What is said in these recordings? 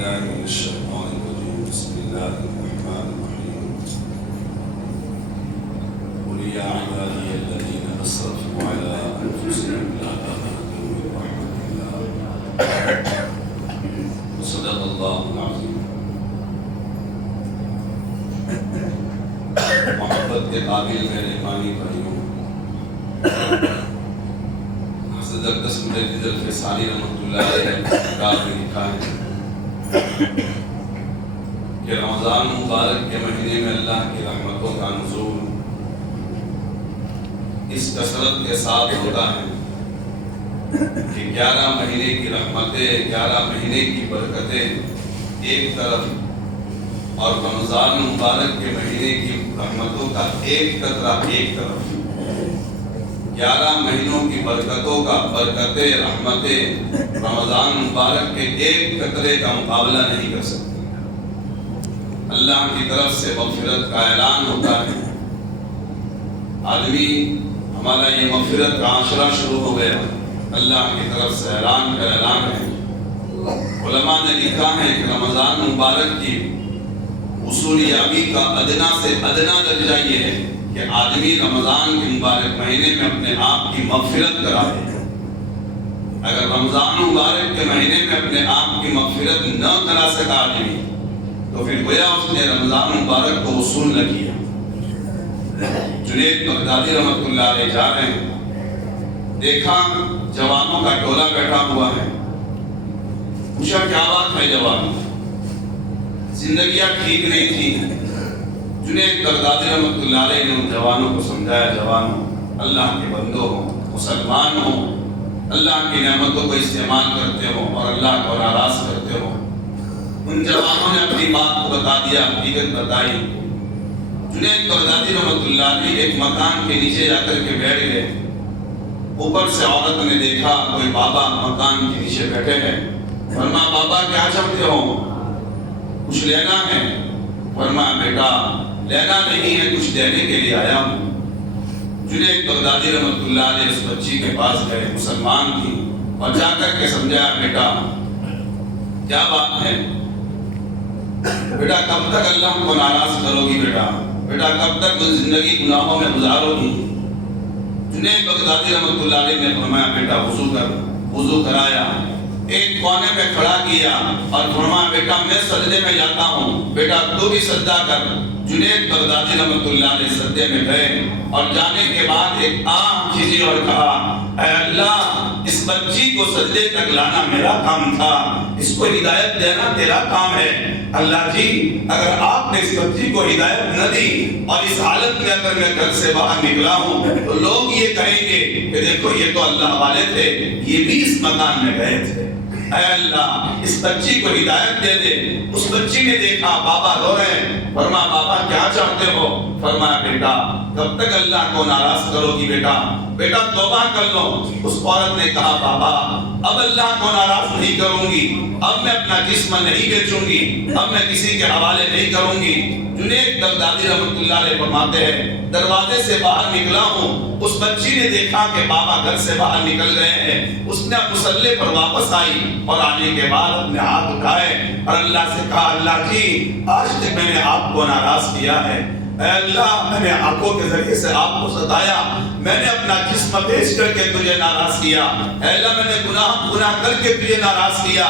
بالله من الشيطان الرجيم. بسم الله الرحمن الرحيم. قل يا عبادي الذين أسرفوا على أنفسهم لا تقنطوا من رحمة الله. صدق الله العظيم. محبت کے قابل میرے ایمانی بھائیوں، حضرت اقدس مجدد الفیصانی رحمۃ اللہ علیہ کتاب میں لکھا ہے کہ رمضان مبارک کے مہینے میں اللہ کی رحمتوں کا نزول اس کثرت کے ساتھ ہوتا ہے کہ 11 مہینے کی رحمتیں، 11 مہینے کی برکتیں ایک طرف اور رمضان مبارک کے مہینے کی رحمتوں کا ایک قطرہ ایک طرف، 11 مہینوں کی برکتوں کا، برکتیں، رحمتیں رمضان مبارک کے ایک قطرے کا مقابلہ نہیں کر سکتی۔ اللہ کی طرف سے مغفرت کا اعلان ہوتا ہے، آدمی ہمارا یہ مغفرت کا عاشرہ شروع ہو گیا، اللہ کی طرف سے اعلان کا اعلان ہے۔ علماء نے لکھا ہے کہ رمضان مبارک کی حصولیابی کا ادنا سے ادنا درجہ یہ ہے کہ آدمی رمضان کے مبارک مہینے میں اپنے آپ کی مغفرت کرائے۔ اگر رمضان مبارک کے مہینے میں اپنے آپ کی مغفرت نہ کرا سکا آدمی تو پھر گویا اس نے رمضان مبارک کو وصول نہ کیا۔ جنید بغدادی رحمۃ اللہ علیہ جا رہے ہیں، دیکھا جوانوں کا ٹولہ بیٹھا ہوا ہے، پوچھا کیا بات ہے جوانوں، زندگیاں ٹھیک نہیں تھی۔ جنید بغدادی رحمۃ اللہ علیہ نے ان جوانوں کو سمجھایا، جوانوں اللہ کے بندوں ہو، مسلمان ہو، اللہ کی نعمتوں کو استعمال کرتے ہو اور اللہ کو ناراض کرتے ہو۔ ان جوانوں نے اپنی بات کو بتا دیا، حقیقت بتائی۔ جنید بغدادی رحمۃ اللہ علیہ ایک مکان کے نیچے جا کر کے بیٹھ گئے، اوپر سے عورت نے دیکھا کوئی بابا مکان کے نیچے بیٹھے ہیں، فرمایا بابا کیا چاہتے ہو، کچھ لینا ہے؟ فرمایا بیٹا لینا نہیں ہے، کچھ دینے کے لیے آیا ہوں۔ جنید بغدادی رحمۃ اللہ علیہ اس بچی کے پاس گئے، مسلمان تھی، اور جا کر کے سمجھایا بیٹا کیا بات ہے، بیٹا کب تک اللہ کو ناراض کرو گی، بیٹا کب تک زندگی گناہوں میں گزارو گی؟ جنید بغدادی رحمۃ اللہ علیہ نے فرمایا بیٹا وضو کر، وضو کرایا، ایک کونے میں کھڑا کیا اور فرمایا بیٹا میں سجدے میں جاتا ہوں، بیٹا تو بھی سجدہ کر۔ جنید بغدادی رحمۃ اللہ علیہ سجدے میں گئے اور جانے کے بعد ایک آنکھ کھینچی اور کہا اے اللہ اس بچی کو سجدے تک لانا میرا کام تھا، اس کو ہدایت دینا تیرا کام ہے۔ اللہ جی اگر آپ نے اس بچی کو ہدایت نہ دی اور اس حالت میں اگر میں گھر سے باہر نکلا ہوں تو لوگ یہ کہیں گے کہ دیکھو یہ تو اللہ والے تھے، یہ بھی اس مکان میں گئے تھے۔ اے اللہ اس بچی کو ہدایت دے دے۔ اس بچی نے دیکھا بابا رو رہے ہیں، فرمایا بابا کیا چاہتے ہو؟ فرمایا بیٹا کب تک اللہ کو ناراض کرو گی، بیٹا توبہ کر لو۔ اس عورت نے کہا بابا اب اللہ کو ناراض نہیں کروں گی، اب میں اپنا جسم نہیں بیچوں گی، اب میں کسی کے حوالے نہیں کروں گی۔ جنید بغدادی رحمۃ اللہ علیہ فرماتے ہیں دروازے سے باہر نکلا ہوں، اس بچی نے دیکھا کہ بابا گھر سے باہر نکل گئے ہیں، اس نے مصلی پر واپس آئی اور آنے کے بعد اپنے ہاتھ اٹھائے اور اللہ سے کہا اللہ جی آج تک میں نے آپ کو ناراض کیا ہے، اے اللہ میں نے آنکھوں کے ذریعے سے آپ کو ستایا، میں نے اپنا جسم بیچ کر کے تجھے ناراض کیا، اے اللہ میں نے گناہ کر کے تجھے ناراض کیا۔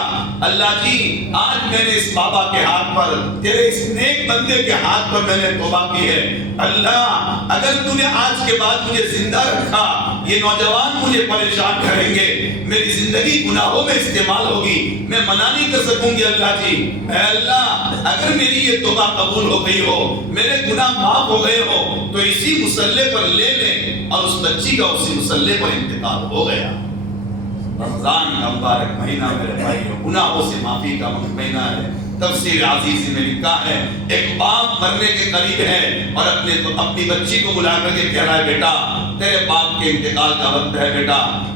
اللہ جی آج میں نے اس بابا کے ہاتھ پر، تیرے اس نیک بندے کے ہاتھ پر میں نے توبہ کی ہے۔ اللہ اگر تو نے آج کے بعد مجھے زندہ رکھا، یہ نوجوان مجھے پریشان کریں گے، میری زندگی گناہوں میں استعمال ہوگی، میں منع نہیں کر سکوں گی۔ اللہ جی اے اللہ اگر میری یہ توبہ قبول ہو گئی ہو، میرے گناہ معاف ہو گئے ہو تو اسی مصلی پر لے لیں۔ اور اس بچی کا اسی مصلی پر انتقال ہو گیا۔ رمضان کا مبارک مہینہ میرے بھائیوں گناہوں سے معافی کا مہینہ ہے۔ تفسیر عزیزی میں لکھا ہے ایک باپ مرنے کے قریب ہے اور اپنی بچی کو بلا کر کے کہہ رہا ہے بیٹا تیرے باپ کے انتقال کا وقت ہے،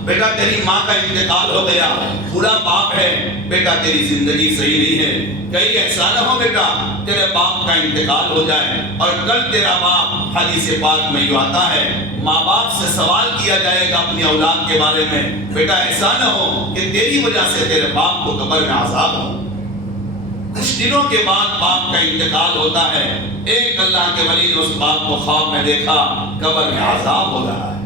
بیٹا تیری ماں کا انتقال ہو گیا، بوڑھا باپ ہے، بیٹا تیری زندگی صحیح نہیں ہے، کہیں ایسا نہ ہو بیٹا تیرے باپ کا انتقال ہو جائے اور کل تیرا باپ، حدیث پاک میں یوں آتا ہے ماں باپ سے سوال کیا جائے گا اپنی اولاد کے بارے میں، بیٹا ایسا نہ ہو کہ تیری وجہ سے تیرے باپ کو قبر میں عذاب ہو۔ کچھ دنوں کے بعد باپ کا انتقال ہوتا ہے. ایک اللہ کے ولی نے اس باپ کو خواب میں دیکھا قبر میں عذاب ہو رہا ہے,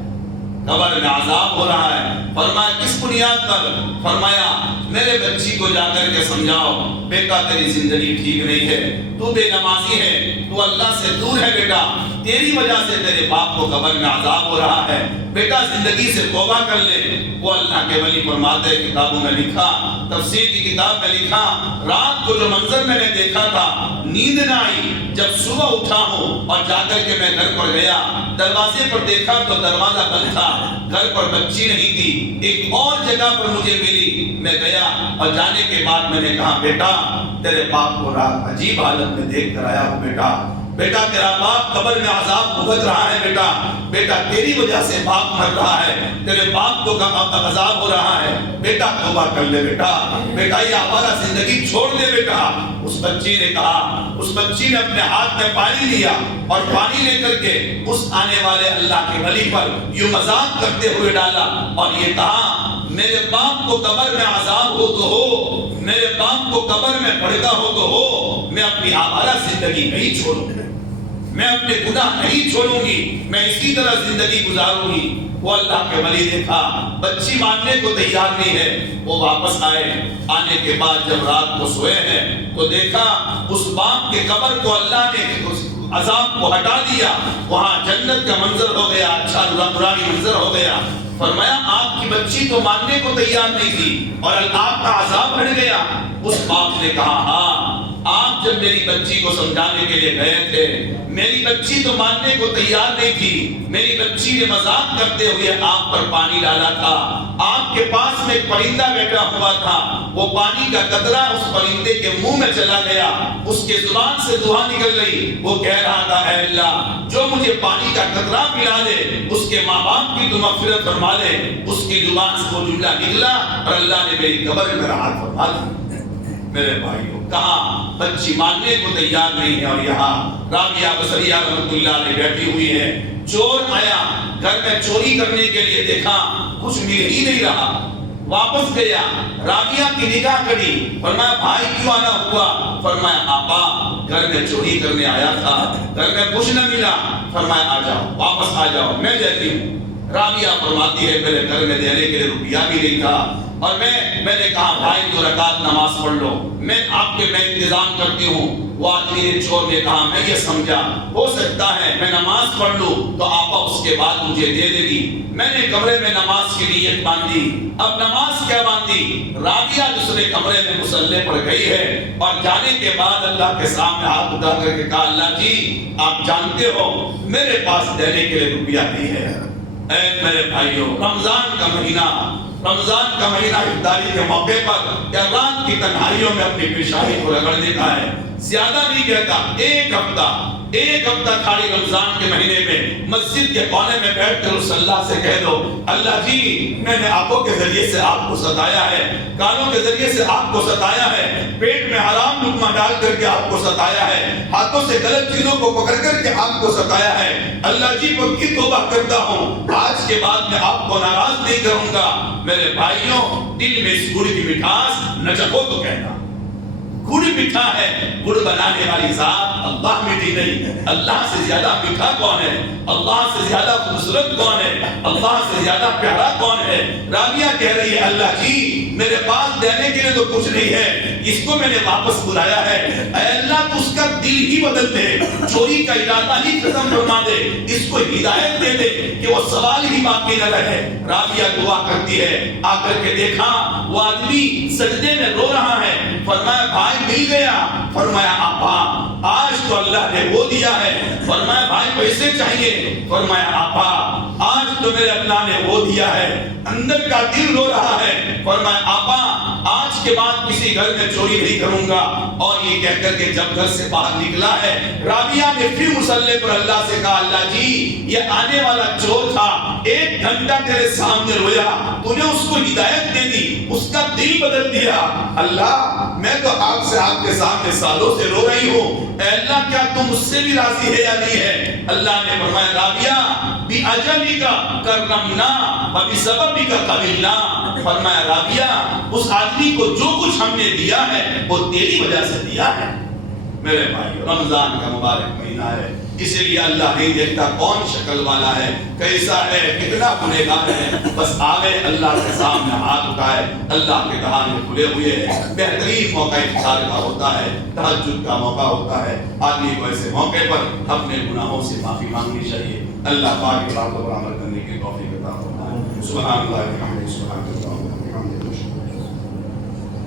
قبر میں عذاب ہو رہا ہے. فرمایا کس بنیاد پر؟ فرمایا میرے بچی کو جا کر کے سمجھاؤ بیٹا تیری زندگی ٹھیک نہیں ہے, تو بے نمازی ہے, تو اللہ سے دور ہے بیٹا, تیری وجہ سے تیرے باپ کو قبر میں عذاب ہو رہا ہے, بیٹا زندگی سے توبہ کر لے. وہ اللہ کے ولی فرماتے ہیں کتابوں میں لکھا, تفسیر کی کتاب میں لکھا, رات کو جو منظر میں نے دیکھا تھا نیند نہ آئی, جب صبح اٹھا ہوں اور جا کر کے میں گھر پر گیا, دروازے پر دیکھا تو دروازہ بند تھا, گھر پر بچی نہیں تھی, ایک اور جگہ پر مجھے ملی, میں گیا اور جانے کے بعد میں نے کہا بیٹا تیرے باپ کو رات عجیب حالت میں دیکھ کر آیا ہوں, بیٹا بیٹا تیرا باپ قبر میں عذاب بھگت رہا ہے, بیٹا بیٹا تیری وجہ سے باپ مر رہا ہے, تیرے باپ کو عذاب ہو رہا ہے, بیٹا توبہ کر لے, بیٹا بیٹا یہ آوارہ زندگی چھوڑ دے بیٹا. اس بچی نے کہا, اس بچی نے اپنے ہاتھ میں پانی لیا اور پانی لے کر کے اس آنے والے اللہ کے ولی پر یوں مذاق کرتے ہوئے ڈالا اور یہ کہا میرے باپ کو قبر میں عذاب ہو تو ہو, میرے باپ کو قبر میں پڑھتا ہو تو ہو, میں اپنی آوارہ زندگی نہیں چھوڑوں گی, میں اپنے گناہ نہیں چھوڑوں گی, میں اسی طرح زندگی گزاروں گی. وہ اللہ کے ولی دیکھا بچی ماننے کو تیار نہیں ہے, وہ واپس آئے. آنے کے بعد جب رات کو سوئے ہیں تو دیکھا اس باپ کے قبر کو اللہ نے اس عذاب کو ہٹا دیا, وہاں جنت کا منظر ہو گیا, اچھا نورانی منظر ہو گیا. فرمایا آپ کی بچی تو ماننے کو تیار نہیں تھی اور آپ کا عذاب ہٹ گیا. اس باپ نے کہا ہاں آپ جب میری بچی کو سمجھانے کے لیے گئے تھے, میری بچی تو ماننے کو تیار نہیں تھی, میری بچی نے مذاق کرتے ہوئے آپ پر پانی ڈالا تھا, آپ کے پاس میں ایک پرندہ بیٹھا ہوا تھا, وہ پانی کا قطرہ اس پرندے کے منہ میں چلا گیا, اس کے زبان سے دعا نکل گئی, وہ کہہ رہا تھا اے اللہ جو مجھے پانی کا قطرہ پلا دے اس کے ماں باپ کی تو مغفرت فرما دے. اس کی زبان سے وہ جملہ نکلا اور اللہ نے میری قبر میں راحت فرما دی. میرے بھائیوں کہاں بچی ماننے کو تیار نہیں ہے, اور یہاں رابعہ بصریہ رحمۃ اللہ علیہ بیٹھی ہوئی ہے. چور آیا گھر میں چوری کرنے کے لیے, دیکھا کچھ مل ہی نہیں رہا, واپس گیا, رابعہ کی نگاہ کڑی, فرمایا بھائی کیوں آنا ہوا؟ فرمایا آپا گھر میں چوری کرنے آیا تھا, گھر میں کچھ نہ ملا. فرمایا آ جاؤ واپس آ جاؤ میں دیتی ہوں. رابعہ فرماتی ہے میرے گھر میں دینے کے لیے روپیہ بھی نہیں تھا, اور میں نے کہا بھائی 2 رکعت نماز پڑھ لو, میں انتظام کرتی ہوں. وہ آدمی چور نے کہا میں یہ سمجھا ہو سکتا ہے میں نماز پڑھ لوں تو آپا اس کے بعد مجھے دے دے گی. میں نے کمرے میں نماز کی نیت باندھی. اب نماز کیا باندھی؟ رابعہ دوسرے کمرے میں مصلی پر گئی ہے اور جانے کے بعد اللہ کے سامنے ہاتھ اٹھا کر کے کہا اللہ جی آپ جانتے ہو میرے پاس دینے کے لیے روپیہ نہیں ہے. اے میرے بھائیوں رمضان کا مہینہ افطاری کے موقع پر یا رات کی تنہائیوں میں اپنی پیشانی کو رگڑنے کا ہے. زیادہ نہیں کہتا, ایک ہفتہ کھالی رمضان کے مہینے میں مسجد کے کونے میں بیٹھ کر اس اللہ سے کہہ دو اللہ جی میں نے آنکھوں کے ذریعے سے آپ کو ستایا ہے, کانوں کے ذریعے سے آپ کو ستایا ہے, پیٹ میں حرام لقمہ ڈال کر کے آپ کو ستایا ہے, ہاتھوں سے غلط چیزوں کو پکڑ کر کے آپ کو ستایا ہے. اللہ جی پکی توبہ کرتا ہوں, آج کے بعد میں آپ کو ناراض نہیں کروں گا. میرے بھائیوں دل میں اس گڑ کی مٹھاس نہ چکھو تو کہنا, گڑ میٹھا ہے, گڑ بنانے والی ذات اللہ میٹھی نہیں. اللہ سے زیادہ میٹھا کون ہے؟ اللہ سے زیادہ خوبصورت کون ہے؟ اللہ سے زیادہ پیارا کون ہے؟ رابعہ کہہ رہی ہے اللہ جی میرے پاس دینے کے لیے تو کچھ نہیں ہے, اس کو میں نے واپس بلایا ہے, اے اللہ تو اس کا دل ہی بدل دے, چوری کا ارادہ ہی ختم فرما دے, اس کو ہدایت دے دے کہ وہ سوال ہی باقی نہ رہے. رابعہ دعا کرتی ہے, آ کر کے دیکھا وہ آدمی سجدے میں رو رہا ہے. فرمایا بھائی مل گیا. فرمایا آپا آج تو اللہ نے وہ دیا ہے. فرمایا بھائی پیسے چاہیے. فرمایا آپا آج تو میرے اللہ نے وہ دیا ہے. اندر کا دل رو رہا ہے. فرمایا آپا آج کے بعد کسی گھر میں چوری نہیں کروں گا. اور یہ کہہ کر کے جب گھر سے باہر نکلا ہے رابعہ نے پھر مصلی پر اللہ سے کہا اللہ جی یہ آنے والا چور تھا, 1 گھنٹہ تیرے سامنے رویا, تو نے اس کو ہدایت دے دی, اس کا دل بدل دیا. اللہ میں تو آپ کے سامنے سالوں سے رو رہی ہوں, اے اللہ کیا تم مجھ سے بھی راضی ہے یا نہیں ہے؟ اللہ نے فرمایا رابعہ بِأَجَلِكَ كَرَّمْنَا وَبِسَبَبِكَ قَبِلْنَا. فرمایا رابعہ اس آدمی کو جو کچھ ہم نے دیا ہے وہ تیری وجہ سے دیا ہے میرے بھائی. رمضان کا مبارک مہینہ ہے، اسی لیے اللہ نہیں دیکھتا کون شکل والا ہے، کیسا ہے، کتنا گنہگار ہے، بس آگے اللہ کے سامنے ہاتھ اٹھائے، اللہ کے دہانے کھلے ہوئے ہیں. بہترین موقع افطار کا ہوتا ہے، تہجد کا موقع ہوتا ہے. آدمی کو ایسے موقع پر اپنے گناہوں سے معافی مانگنی چاہیے. اللہ پاک کی باتوں پر عمل کرنے کی توفیق عطا فرمائے. سبحان اللہ و بحمدہ، سبحان اللہ.